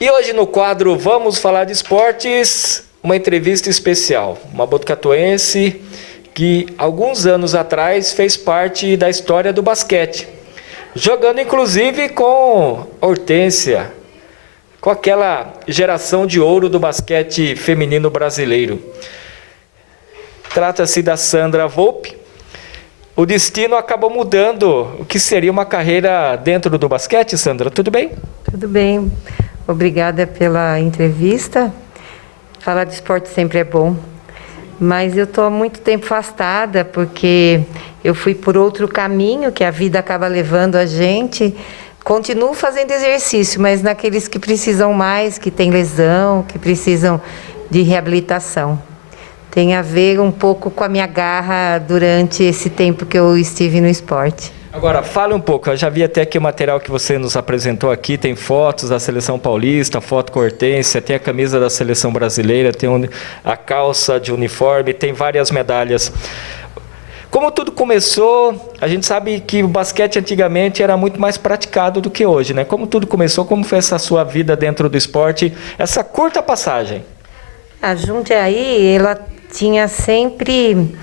E hoje no quadro Vamos Falar de Esportes, uma entrevista especial. Uma botucatuense que alguns anos atrás fez parte da história do basquete. Jogando inclusive com Hortência, com aquela geração de ouro do basquete feminino brasileiro. Trata-se da Sandra Volpi. O destino acabou mudando o que seria uma carreira dentro do basquete, Sandra. Tudo bem? Tudo bem. Obrigada pela entrevista. Falar de esporte sempre é bom. Mas eu estou há muito tempo afastada, porque eu fui por outro caminho que a vida acaba levando a gente. Continuo fazendo exercício, mas naqueles que precisam mais, que têm lesão, que precisam de reabilitação. Tem a ver um pouco com a minha garra durante esse tempo que eu estive no esporte. Agora, fale um pouco, eu já vi até aqui o material que você nos apresentou aqui, tem fotos da Seleção Paulista, foto com Hortência, tem a camisa da Seleção Brasileira, tem a calça de uniforme, tem várias medalhas. Como tudo começou, a gente sabe que o basquete antigamente era muito mais praticado do que hoje, né? Como tudo começou, como foi essa sua vida dentro do esporte, essa curta passagem? A Jundiaí, ela tinha sempre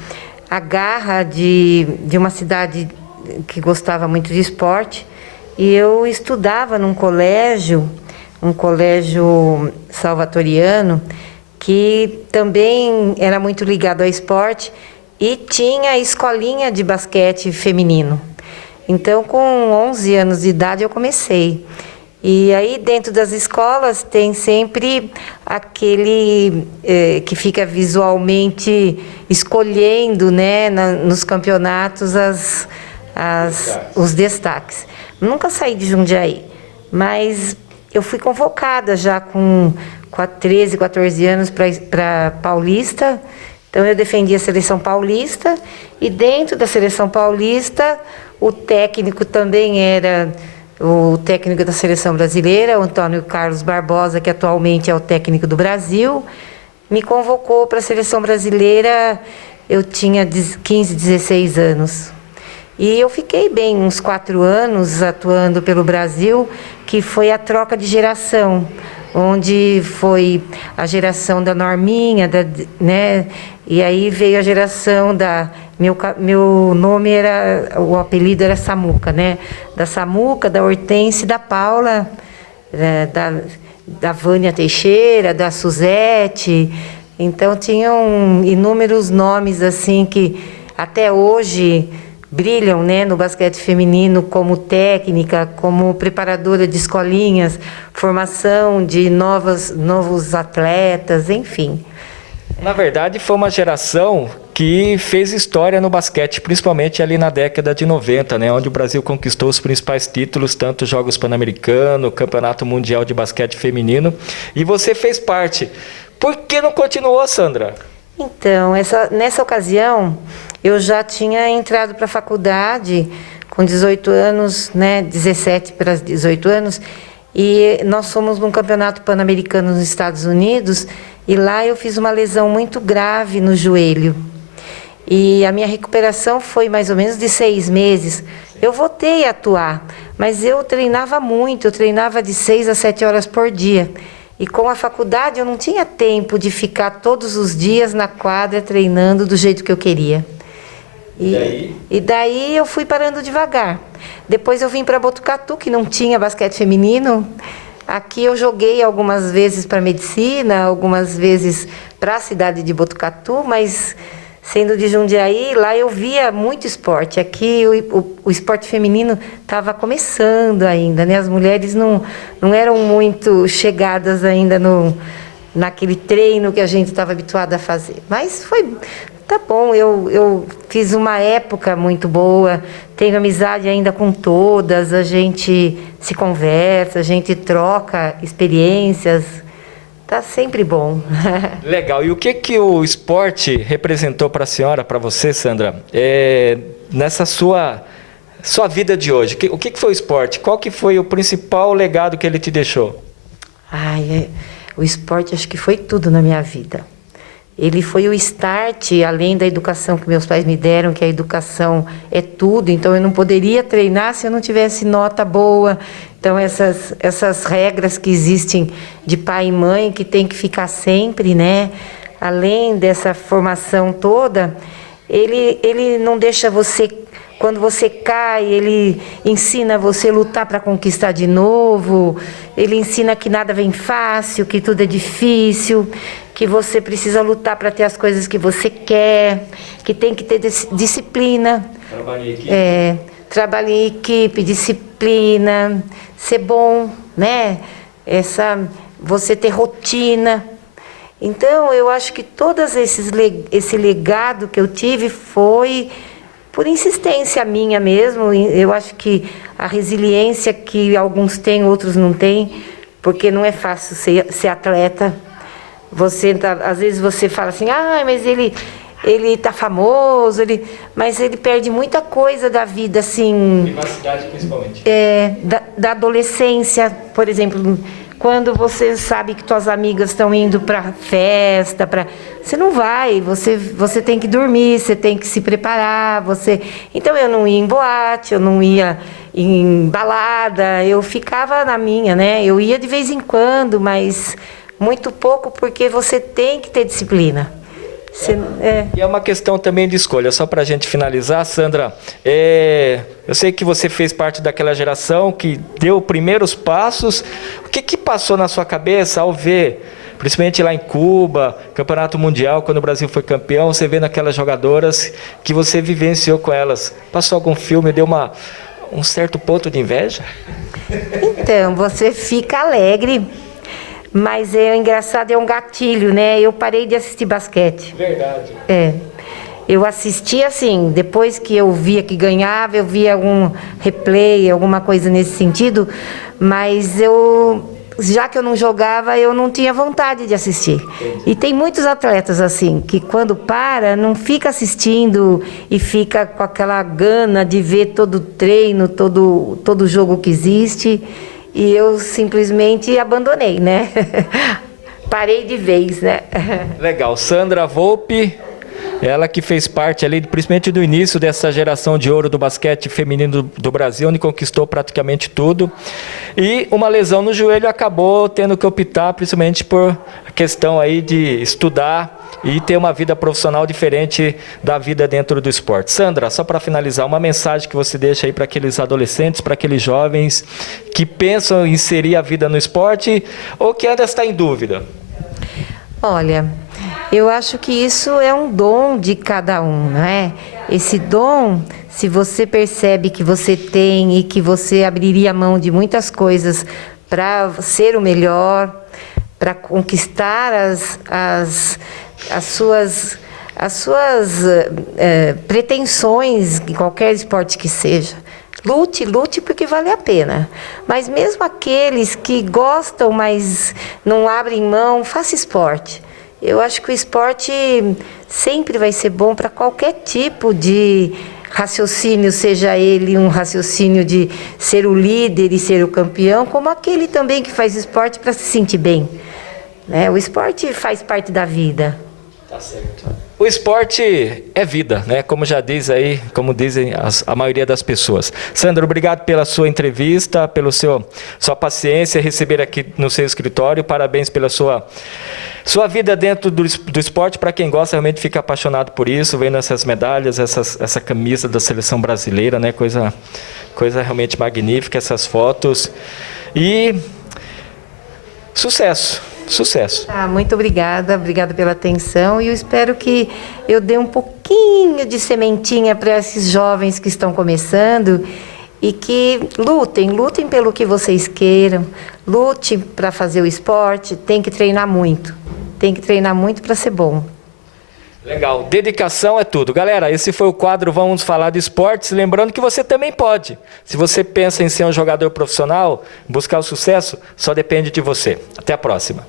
a garra de uma cidade que gostava muito de esporte, e eu estudava num colégio, um colégio salvatoriano, que também era muito ligado ao esporte e tinha a escolinha de basquete feminino. Então, com 11 anos de idade, eu comecei. E aí, dentro das escolas, tem sempre aquele que fica visualmente escolhendo, né, nos campeonatos os destaques. Nunca saí de Jundiaí, mas eu fui convocada já com 13, 14 anos para Paulista. Então, eu defendi a seleção paulista, e dentro da seleção paulista, o técnico também era o técnico da seleção brasileira, o Antônio Carlos Barbosa, que atualmente é o técnico do Brasil, me convocou para a seleção brasileira. Eu tinha 15, 16 anos. E eu fiquei bem uns 4 anos atuando pelo Brasil, que foi a troca de geração, onde foi a geração da Norminha, né? E aí veio a geração da... Meu nome era... O apelido era Samuca, né? Da Samuca, da Hortência e da Paula, da Vânia Teixeira, da Suzete. Então, tinham inúmeros nomes, assim, que até hoje brilham, né, no basquete feminino, como técnica, como preparadora de escolinhas, formação de novos atletas, enfim. Na verdade, foi uma geração que fez história no basquete, principalmente ali na década de 90, né, onde o Brasil conquistou os principais títulos, tanto Jogos Pan-Americanos, Campeonato Mundial de Basquete Feminino, e você fez parte. Por que não continuou, Sandra? Então, nessa ocasião, eu já tinha entrado para a faculdade com 18 anos, né, 17 para 18 anos, e nós fomos num campeonato pan-americano nos Estados Unidos, e lá eu fiz uma lesão muito grave no joelho. E a minha recuperação foi mais ou menos de 6 meses. Eu voltei a atuar, mas eu treinava muito, eu treinava de 6 a 7 horas por dia. E com a faculdade eu não tinha tempo de ficar todos os dias na quadra treinando do jeito que eu queria. E daí eu fui parando devagar. Depois eu vim para Botucatu, que não tinha basquete feminino. Aqui eu joguei algumas vezes para medicina, algumas vezes para a cidade de Botucatu, mas sendo de Jundiaí, lá eu via muito esporte. Aqui o esporte feminino estava começando ainda, né? As mulheres não eram muito chegadas ainda naquele treino que a gente estava habituado a fazer. Mas tá bom, eu fiz uma época muito boa, tenho amizade ainda com todas, a gente se conversa, a gente troca experiências. Tá sempre bom. Legal. E o que o esporte representou para a senhora, para você, Sandra, nessa sua vida de hoje? O que foi o esporte? Qual que foi o principal legado que ele te deixou? O esporte acho que foi tudo na minha vida. ele foi o start, além da educação que meus pais me deram, que a educação é tudo, então eu não poderia treinar se eu não tivesse nota boa. Então, essas regras que existem de pai e mãe, que tem que ficar sempre, né? Além dessa formação toda, ele não deixa você... Quando você cai, ele ensina você a lutar para conquistar de novo. Ele ensina que nada vem fácil, que tudo é difícil, que você precisa lutar para ter as coisas que você quer, que tem que ter disciplina. Trabalho em equipe. Trabalho em equipe, disciplina, ser bom, né? Você ter rotina. Então, eu acho que esse legado que eu tive foi... por insistência minha mesmo. Eu acho que a resiliência que alguns têm, outros não têm, porque não é fácil ser atleta. Às vezes você fala assim, mas ele está famoso, mas ele perde muita coisa da vida, assim... Privacidade, principalmente. Da adolescência, por exemplo... Quando você sabe que suas amigas estão indo para festa, você não vai, você tem que dormir, você tem que se preparar. Então, eu não ia em boate, eu não ia em balada, eu ficava na minha, né? Eu ia de vez em quando, mas muito pouco, porque você tem que ter disciplina. E é uma questão também de escolha. Só para a gente finalizar, Sandra, eu sei que você fez parte daquela geração que deu primeiros passos. O que passou na sua cabeça ao ver, principalmente lá em Cuba, Campeonato Mundial, quando o Brasil foi campeão, você vê naquelas jogadoras que você vivenciou com elas? Passou algum filme, deu um certo ponto de inveja? Então, você fica alegre. Mas engraçado, é um gatilho, né? Eu parei de assistir basquete. Verdade. Eu assisti assim, depois que eu via que ganhava, eu via algum replay, alguma coisa nesse sentido, mas já que eu não jogava, eu não tinha vontade de assistir. Entendi. E tem muitos atletas assim, que quando para, não fica assistindo e fica com aquela gana de ver todo o treino, todo o jogo que existe. E eu simplesmente abandonei, né? Parei de vez, né? Legal. Sandra Volpi, ela que fez parte ali, principalmente do início dessa geração de ouro do basquete feminino do Brasil, onde conquistou praticamente tudo. E uma lesão no joelho acabou tendo que optar, principalmente por a questão aí de estudar e ter uma vida profissional diferente da vida dentro do esporte. Sandra, só para finalizar, uma mensagem que você deixa aí para aqueles adolescentes, para aqueles jovens que pensam em inserir a vida no esporte ou que ainda está em dúvida. Olha, eu acho que isso é um dom de cada um, não é? Esse dom, se você percebe que você tem e que você abriria mão de muitas coisas para ser o melhor, para conquistar as suas pretensões em qualquer esporte que seja. Lute porque vale a pena. Mas mesmo aqueles que gostam, mas não abrem mão, faça esporte. Eu acho que o esporte sempre vai ser bom para qualquer tipo de raciocínio, seja ele um raciocínio de ser o líder e ser o campeão, como aquele também que faz esporte para se sentir bem. Né? O esporte faz parte da vida. Tá certo. O esporte é vida, né? Como já diz aí, como dizem a maioria das pessoas. Sandra, obrigado pela sua entrevista, pela sua paciência, receber aqui no seu escritório. Parabéns pela sua vida dentro do esporte. Para quem gosta, realmente fica apaixonado por isso, vendo essas medalhas, essa camisa da seleção brasileira, né? Coisa realmente magnífica, essas fotos. E sucesso. Muito obrigada pela atenção e eu espero que eu dê um pouquinho de sementinha para esses jovens que estão começando e que lutem pelo que vocês queiram, lute para fazer o esporte, tem que treinar muito para ser bom. Legal, dedicação é tudo. Galera, esse foi o quadro Vamos Falar de Esportes. Lembrando que você também pode. Se você pensa em ser um jogador profissional, buscar o sucesso, só depende de você. Até a próxima.